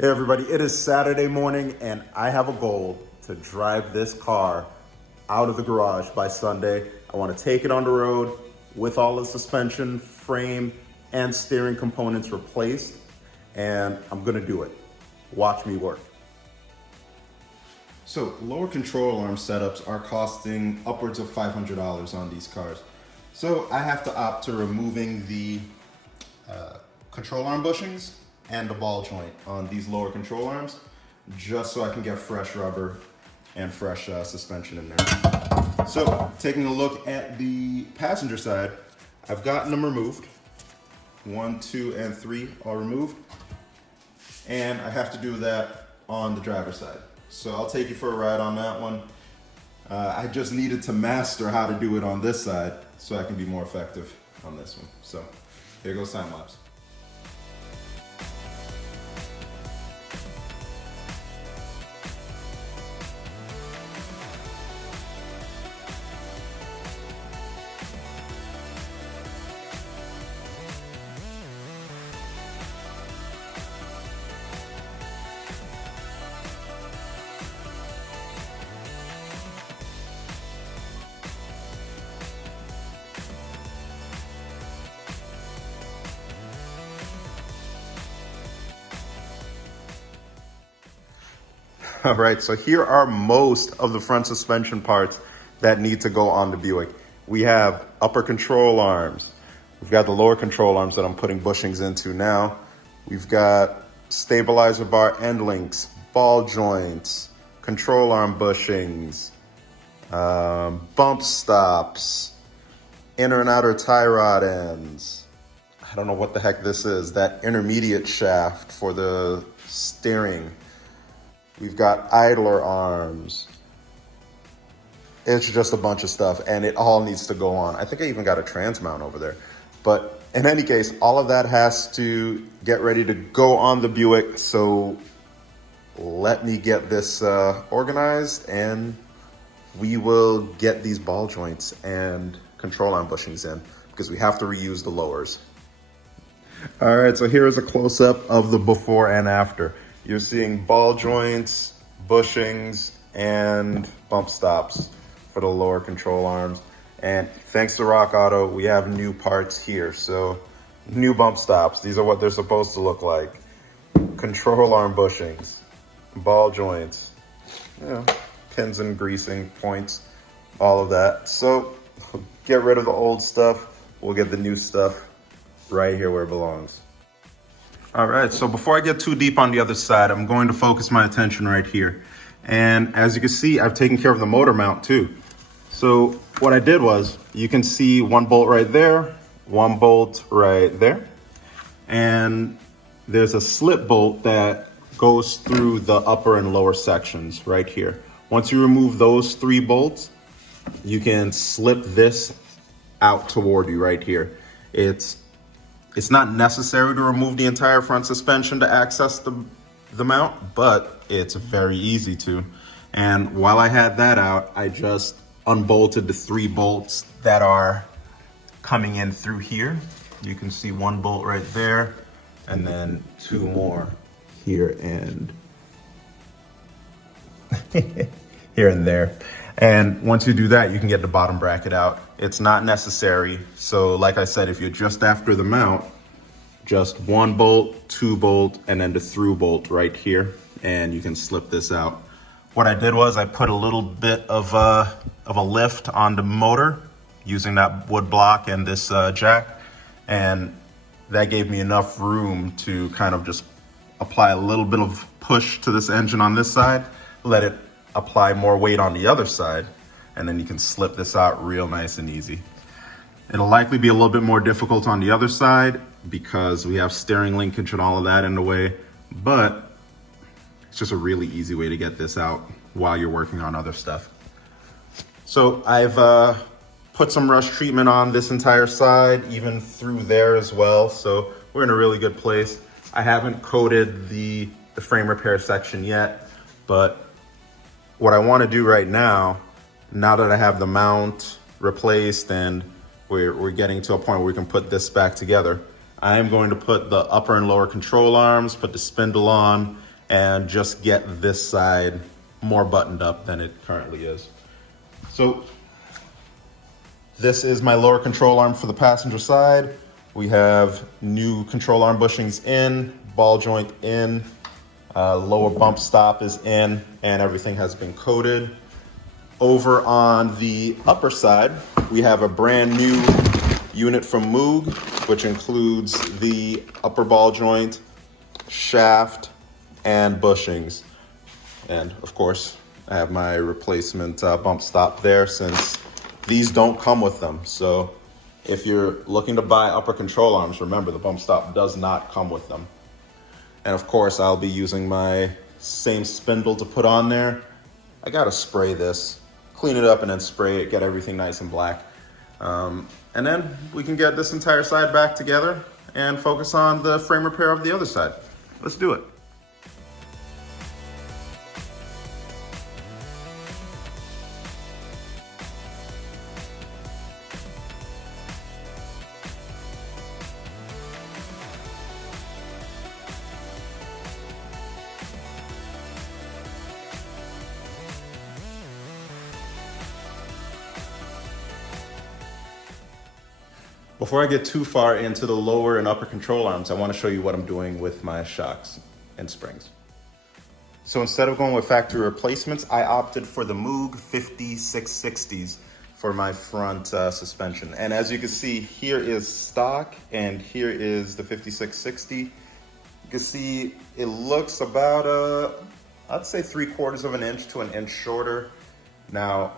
Hey everybody, it is Saturday morning and I have a goal to drive this car out of the garage by Sunday. I want to take it on the road with all the suspension, frame, and steering components replaced, and I'm gonna do it. Watch me work. So lower control arm setups are costing upwards of $500 on these cars. So I have to opt to removing the control arm bushings and the ball joint on these lower control arms, just so I can get fresh rubber and fresh suspension in there. So taking a look at the passenger side, I've gotten them removed. 1, 2, and 3 are removed. And I have to do that on the driver's side. So I'll take you for a ride on that one. I just needed to master how to do it on this side so I can be more effective on this one. So here goes time lapse. All right, so here are most of the front suspension parts that need to go on the Buick. We have upper control arms. We've got the lower control arms that I'm putting bushings into now. We've got stabilizer bar end links, ball joints, control arm bushings, bump stops, inner and outer tie rod ends. I don't know what the heck this is, that intermediate shaft for the steering. We've got idler arms. It's just a bunch of stuff and it all needs to go on. I think I even got a trans mount over there. But in any case, all of that has to get ready to go on the Buick. So let me get this organized and we will get these ball joints and control arm bushings in because we have to reuse the lowers. All right, so here is a close-up of the before and after. You're seeing ball joints, bushings, and bump stops for the lower control arms. And thanks to Rock Auto, we have new parts here. So new bump stops, these are what they're supposed to look like. Control arm bushings, ball joints, pins and greasing points, all of that. So get rid of the old stuff. We'll get the new stuff right here where it belongs. All right, so before I get too deep on the other side, I'm going to focus my attention right here. And as you can see, I've taken care of the motor mount too. So what I did was, you can see one bolt right there, one bolt right there. And there's a slip bolt that goes through the upper and lower sections right here. Once you remove those 3 bolts, you can slip this out toward you right here. It's not necessary to remove the entire front suspension to access the mount, but it's very easy to. And while I had that out, I just unbolted the 3 bolts that are coming in through here. You can see 1 bolt right there, and then 2 more here and here and there. And once you do that, you can get the bottom bracket out. It's not necessary. So like I said, if you're just after the mount, just 1 bolt, 2 bolt, and then the through bolt right here, and you can slip this out. What I did was I put a little bit of a lift on the motor using that wood block and this jack, and that gave me enough room to kind of just apply a little bit of push to this engine on this side, let it apply more weight on the other side, and then you can slip this out real nice and easy. It'll likely be a little bit more difficult on the other side because we have steering linkage and all of that in the way, but it's just a really easy way to get this out while you're working on other stuff. So I've put some rust treatment on this entire side, even through there as well. So we're in a really good place. I haven't coated the frame repair section yet, but what I want to do right now that I have the mount replaced and we're getting to a point where we can put this back together, I am going to put the upper and lower control arms, put the spindle on, and just get this side more buttoned up than it currently is. So this is my lower control arm for the passenger side. We have new control arm bushings in, ball joint in, lower bump stop is in, and everything has been coated. Over on the upper side, we have a brand new unit from Moog, which includes the upper ball joint, shaft, and bushings. And of course, I have my replacement bump stop there since these don't come with them. So if you're looking to buy upper control arms, remember the bump stop does not come with them. And of course, I'll be using my same spindle to put on there. I gotta spray this, clean it up and then spray it, get everything nice and black. And then we can get this entire side back together and focus on the frame repair of the other side. Let's do it. Before I get too far into the lower and upper control arms, I want to show you what I'm doing with my shocks and springs. So instead of going with factory replacements, I opted for the Moog 5660s for my front suspension. And as you can see, here is stock and here is the 5660. You can see it looks about, I'd say 3/4 of an inch to an inch shorter. Now,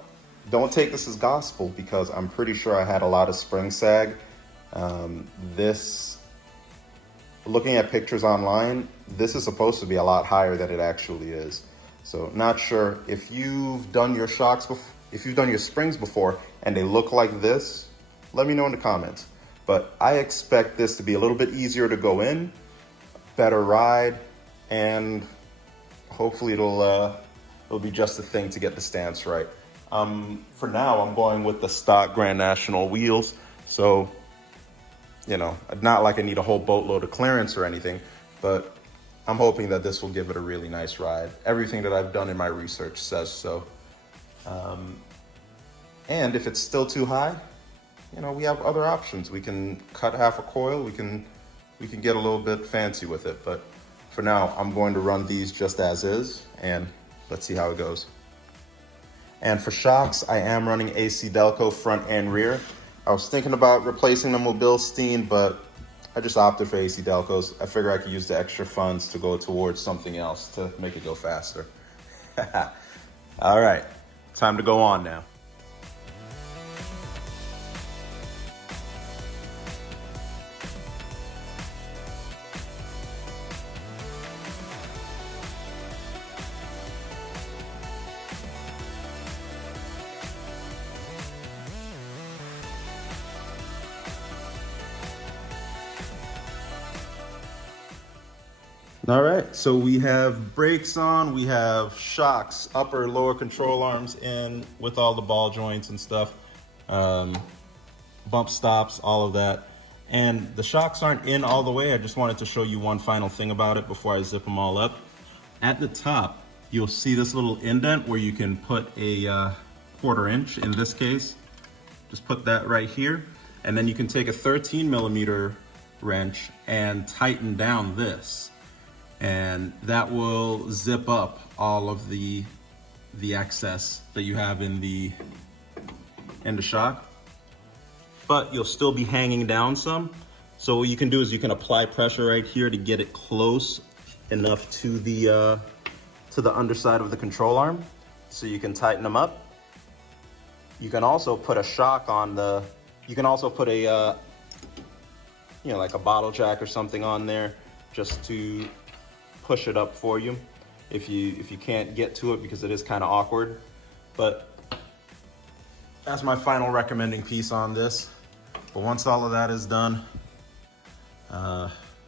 don't take this as gospel because I'm pretty sure I had a lot of spring sag. Looking at pictures online, this is supposed to be a lot higher than it actually is. So not sure if you've done your shocks, if you've done your springs before and they look like this, let me know in the comments. But I expect this to be a little bit easier to go in, better ride, and hopefully it'll be just the thing to get the stance right. For now, I'm going with the stock Grand National wheels. So, you know, not like I need a whole boatload of clearance or anything, but I'm hoping that this will give it a really nice ride. Everything that I've done in my research says so. And if it's still too high, you know, we have other options. We can cut half a coil. We can get a little bit fancy with it. But for now, I'm going to run these just as is, and let's see how it goes. And for shocks, I am running AC Delco front and rear. I was thinking about replacing them with Bilstein, but I just opted for AC Delcos. I figure I could use the extra funds to go towards something else to make it go faster. All right, time to go on now. All right, so we have brakes on, we have shocks, upper, lower control arms in with all the ball joints and stuff, bump stops, all of that. And the shocks aren't in all the way. I just wanted to show you one final thing about it before I zip them all up. At the top, you'll see this little indent where you can put a 1/4 inch, in this case. Just put that right here. And then you can take a 13mm wrench and tighten down this. And that will zip up all of the excess that you have in the shock, but you'll still be hanging down some. So what you can do is you can apply pressure right here to get it close enough to the underside of the control arm, so you can tighten them up. You can also put a shock on the, you can also put a you know, like a bottle jack or something on there just to push it up for you if you can't get to it, because it is kind of awkward. But that's my final recommending piece on this. But once all of that is done,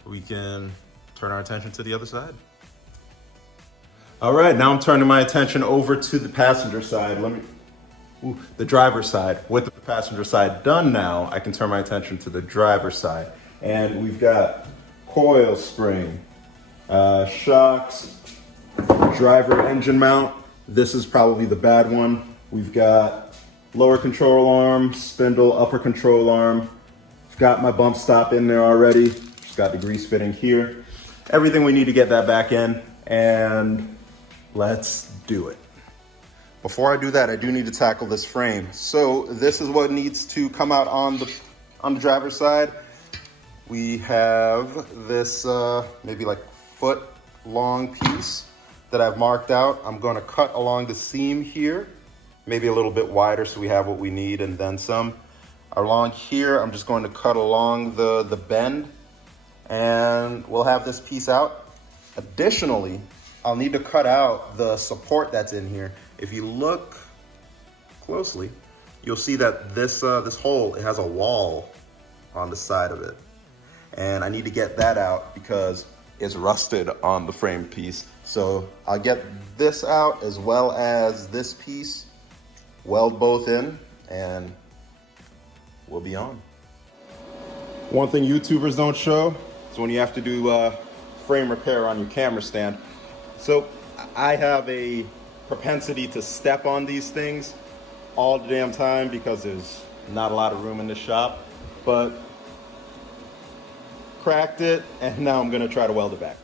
we can turn our attention to the other side. All right, now I'm turning my attention over to the passenger side. The driver's side. With the passenger side done now, I can turn my attention to the driver's side. And we've got coil spring, shocks, driver engine mount. This is probably the bad one. We've got lower control arm, spindle, upper control arm. I've got my bump stop in there already. Just got the grease fitting here. Everything we need to get that back in, and let's do it. Before I do that, I do need to tackle this frame. So this is what needs to come out on the driver's side. We have this maybe like foot long piece that I've marked out. I'm going to cut along the seam here, maybe a little bit wider so we have what we need and then some. Along here, I'm just going to cut along the bend, and we'll have this piece out. Additionally, I'll need to cut out the support that's in here. If you look closely, you'll see that this hole, it has a wall on the side of it. And I need to get that out because it's rusted on the frame piece. So I'll get this out as well as this piece, weld both in, and we'll be on. One thing YouTubers don't show is when you have to do frame repair on your camera stand. So I have a propensity to step on these things all the damn time because there's not a lot of room in the shop, but cracked it, and now I'm gonna try to weld it back.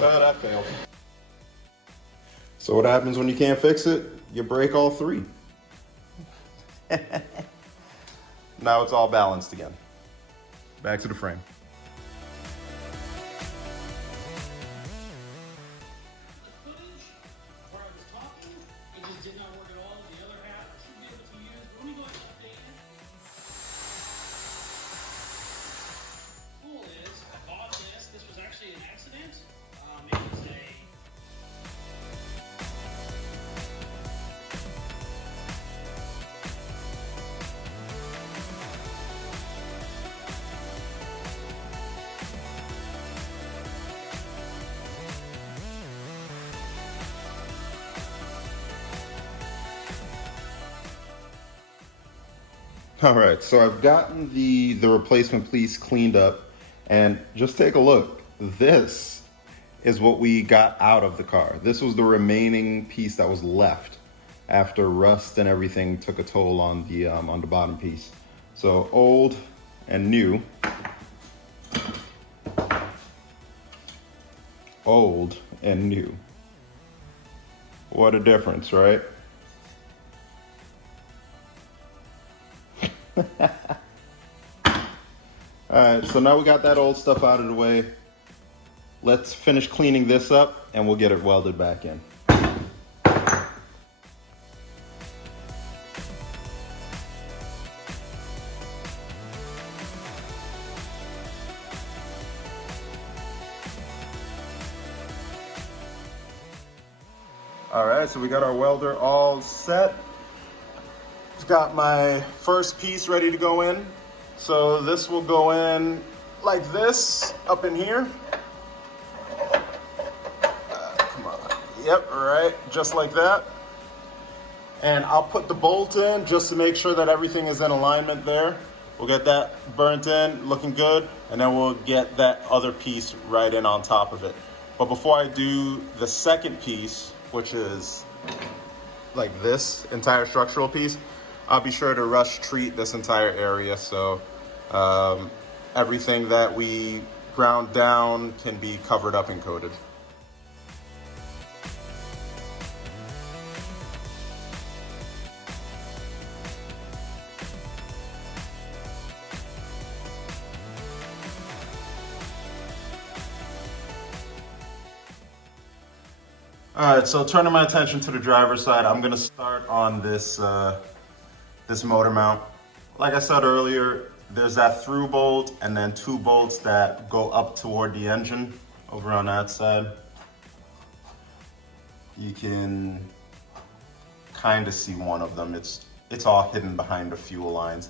Well, that failed. So what happens when you can't fix it? You break all three. Now it's all balanced again. Back to the frame. All right, so I've gotten the replacement piece cleaned up, and just take a look. This is what we got out of the car. This was the remaining piece that was left after rust and everything took a toll on the bottom piece. So old and new. Old and new. What a difference, right? Alright, so now we got that old stuff out of the way. Let's finish cleaning this up and we'll get it welded back in. Alright, so we got our welder all set. Got my first piece ready to go in. So this will go in like this up in here. Come on. Yep, right, just like that. And I'll put the bolt in just to make sure that everything is in alignment there. We'll get that burnt in, looking good, and then we'll get that other piece right in on top of it. But before I do the second piece, which is like this entire structural piece, I'll be sure to rush treat this entire area so everything that we ground down can be covered up and coated. All right, so turning my attention to the driver's side, I'm gonna start on this this motor mount. Like I said earlier, there's that through bolt and then two bolts that go up toward the engine over on that side. You can kind of see one of them. It's all hidden behind the fuel lines.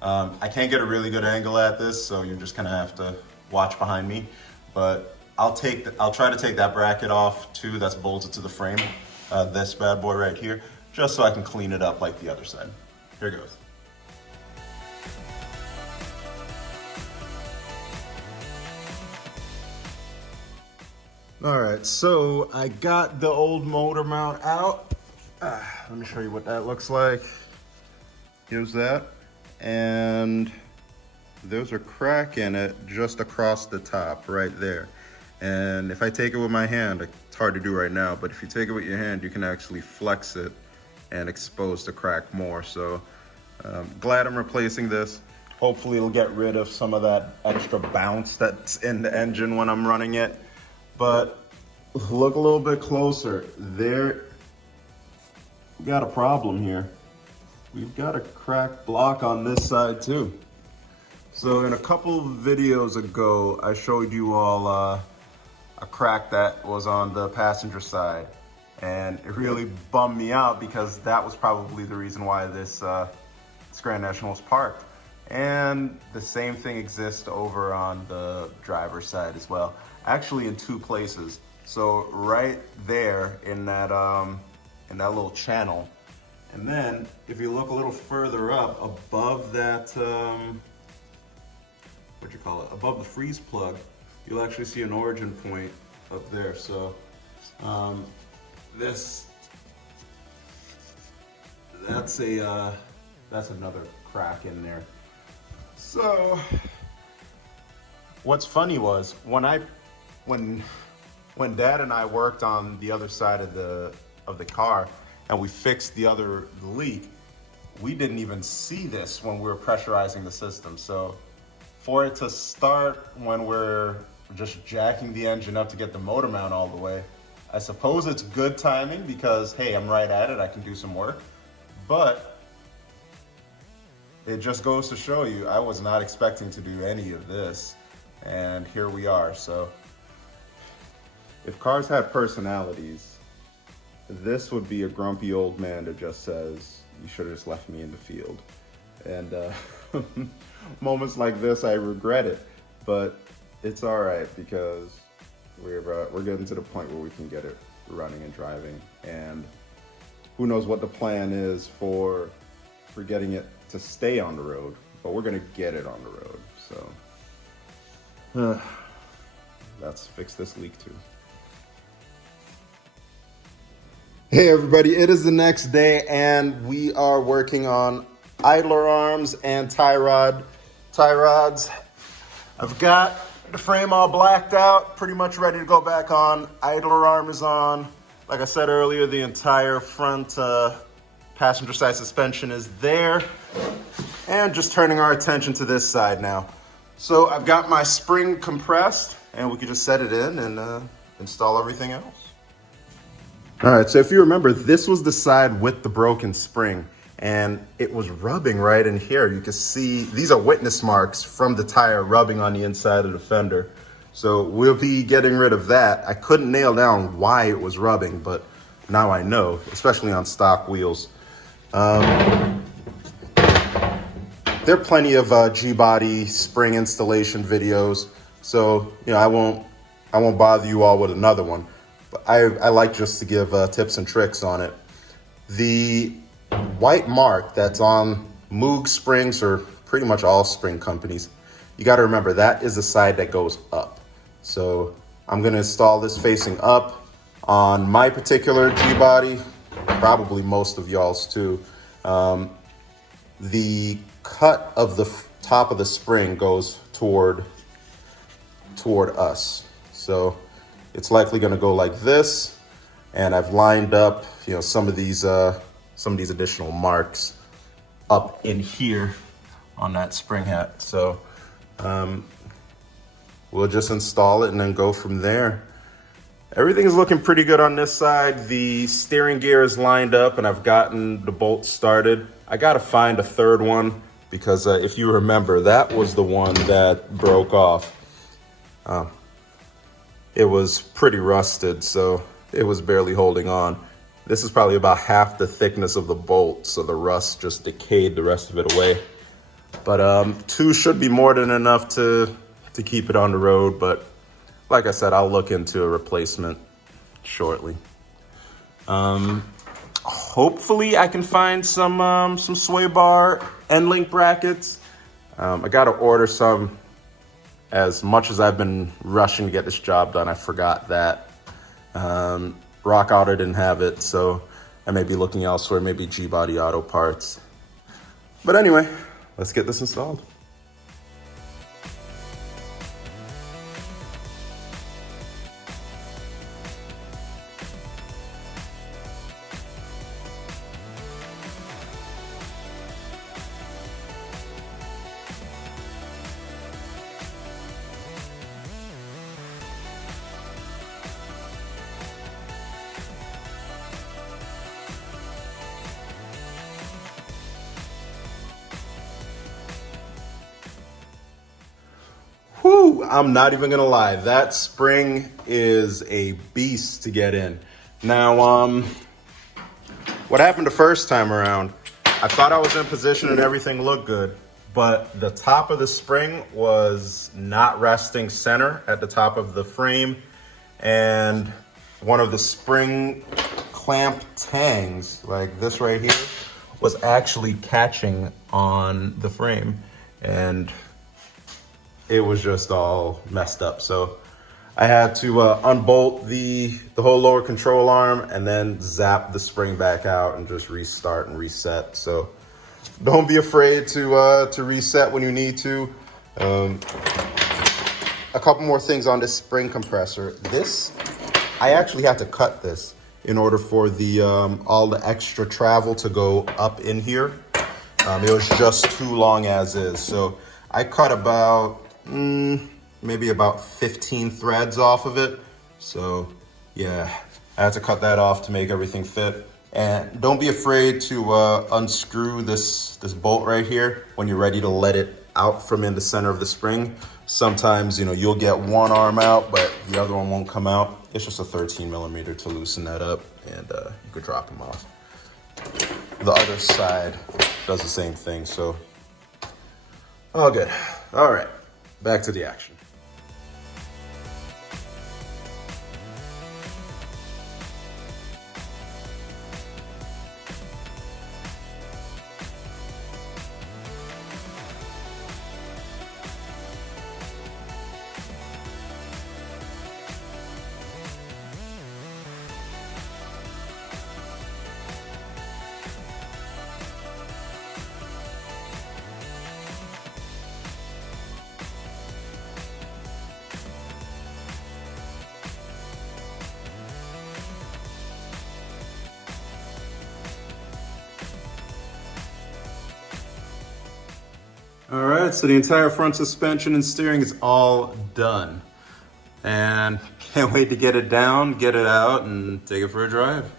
I can't get a really good angle at this, so you're just gonna have to watch behind me. But I'll try to take that bracket off too that's bolted to the frame. this bad boy right here, just so I can clean it up like the other side. Here goes. All right, so I got the old motor mount out. Let me show you what that looks like. Here's that. And there's a crack in it just across the top right there. And if I take it with my hand, it's hard to do right now, but if you take it with your hand, you can actually flex it and expose the crack more. So glad I'm replacing this. Hopefully it'll get rid of some of that extra bounce that's in the engine when I'm running it. But look a little bit closer. There, we got a problem here. We've got a cracked block on this side too. So in a couple of videos ago, I showed you all a crack that was on the passenger side. And it really bummed me out because that was probably the reason why this Grand National was parked. And the same thing exists over on the driver's side as well. Actually in two places. So right there in that little channel. And then if you look a little further up above that, above the freeze plug, you'll actually see an origin point up there. So that's another crack in there. So what's funny was when Dad and I worked on the other side of the car and we fixed the leak, we didn't even see this when we were pressurizing the system. So for it to start when we're just jacking the engine up to get the motor mount all the way, I suppose it's good timing because, hey, I'm right at it, I can do some work. But it just goes to show you, I was not expecting to do any of this. And here we are. So if cars had personalities, this would be a grumpy old man that just says, you should have just left me in the field. And moments like this, I regret it, but it's all right because we're getting to the point where we can get it running and driving. And who knows what the plan is for getting it to stay on the road, but we're gonna get it on the road. So let's fix this leak too. Hey everybody, it is the next day and we are working on idler arms and tie rods. I've got the frame all blacked out, pretty much ready to go back on. Idler arm is on. Like I said earlier, the entire front passenger side suspension is there. And just turning our attention to this side now. So I've got my spring compressed and we can just set it in and install everything else. All right, so if you remember, this was the side with the broken spring and it was rubbing right in here. You can see, these are witness marks from the tire rubbing on the inside of the fender. So we'll be getting rid of that. I couldn't nail down why it was rubbing, but now I know, especially on stock wheels. There are plenty of G-body spring installation videos. So, I won't bother you all with another one. I like just to give tips and tricks on it. The white mark that's on Moog springs or pretty much all spring companies, you got to remember that is the side that goes up. So I'm going to install this facing up on my particular G-body, probably most of y'all's too. The cut of the top of the spring goes toward us. So it's likely going to go like this, and I've lined up, some of these additional marks up in here on that spring hat. So we'll just install it and then go from there. Everything is looking pretty good on this side. The steering gear is lined up, and I've gotten the bolts started. I got to find a third one because if you remember, that was the one that broke off. It was pretty rusted, so it was barely holding on. This is probably about half the thickness of the bolt, so the rust just decayed the rest of it away. But 2 should be more than enough to keep it on the road, but like I said, I'll look into a replacement shortly. Hopefully I can find some sway bar end link brackets. I gotta order some. As much as I've been rushing to get this job done, I forgot that Rock Auto didn't have it, so I may be looking elsewhere, maybe G-Body Auto Parts. But anyway, let's get this installed. Whew, I'm not even gonna lie. That spring is a beast to get in. Now, what happened the first time around, I thought I was in position and everything looked good, but the top of the spring was not resting center at the top of the frame, and one of the spring clamp tangs, like this right here, was actually catching on the frame, and it was just all messed up. So I had to unbolt the whole lower control arm and then zap the spring back out and just restart and reset. So don't be afraid to reset when you need to. A couple more things on this spring compressor. This, I actually had to cut this in order for the all the extra travel to go up in here. It was just too long as is. So I cut about maybe about 15 threads off of it. So yeah, I had to cut that off to make everything fit. And don't be afraid to unscrew this bolt right here when you're ready to let it out from in the center of the spring. Sometimes, you know, you'll get one arm out, but the other one won't come out. It's just a 13 millimeter to loosen that up, and you could drop them off. The other side does the same thing, so all good. All right. Back to the action. All right, so the entire front suspension and steering is all done. And can't wait to get it down, get it out, and take it for a drive.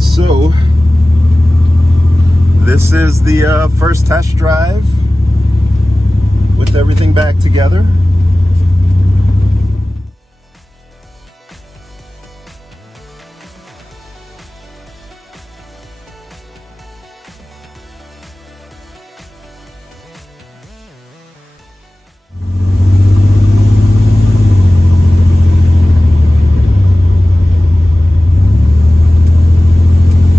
So this is the first test drive with everything back together.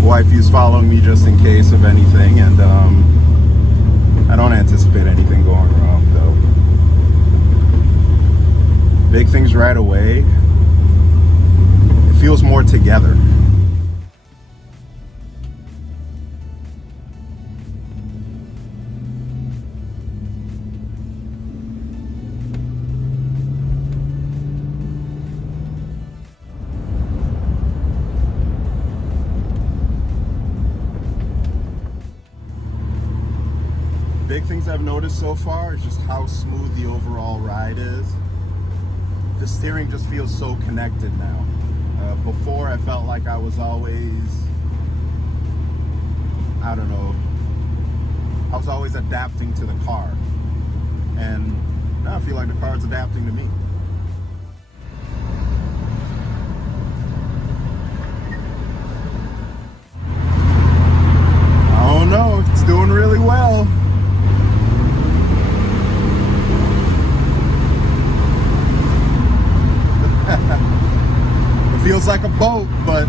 Wifey's following me just in case of anything, and I don't anticipate anything going wrong though. Big things right away. It feels more together. big things I've noticed so far is just how smooth the overall ride is. The steering just feels so connected now. Before I felt like I was always, I don't know, I was always adapting to the car. And now I feel like the car's adapting to me. Oh no, it's doing really well. It feels like a boat, but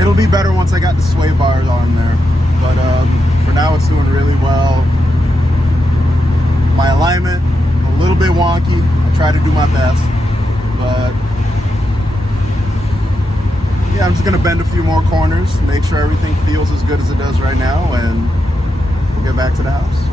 it'll be better once I got the sway bars on there. But for now, it's doing really well. My alignment, a little bit wonky. I try to do my best, but yeah, I'm just gonna bend a few more corners, make sure everything feels as good as it does right now, and we'll get back to the house.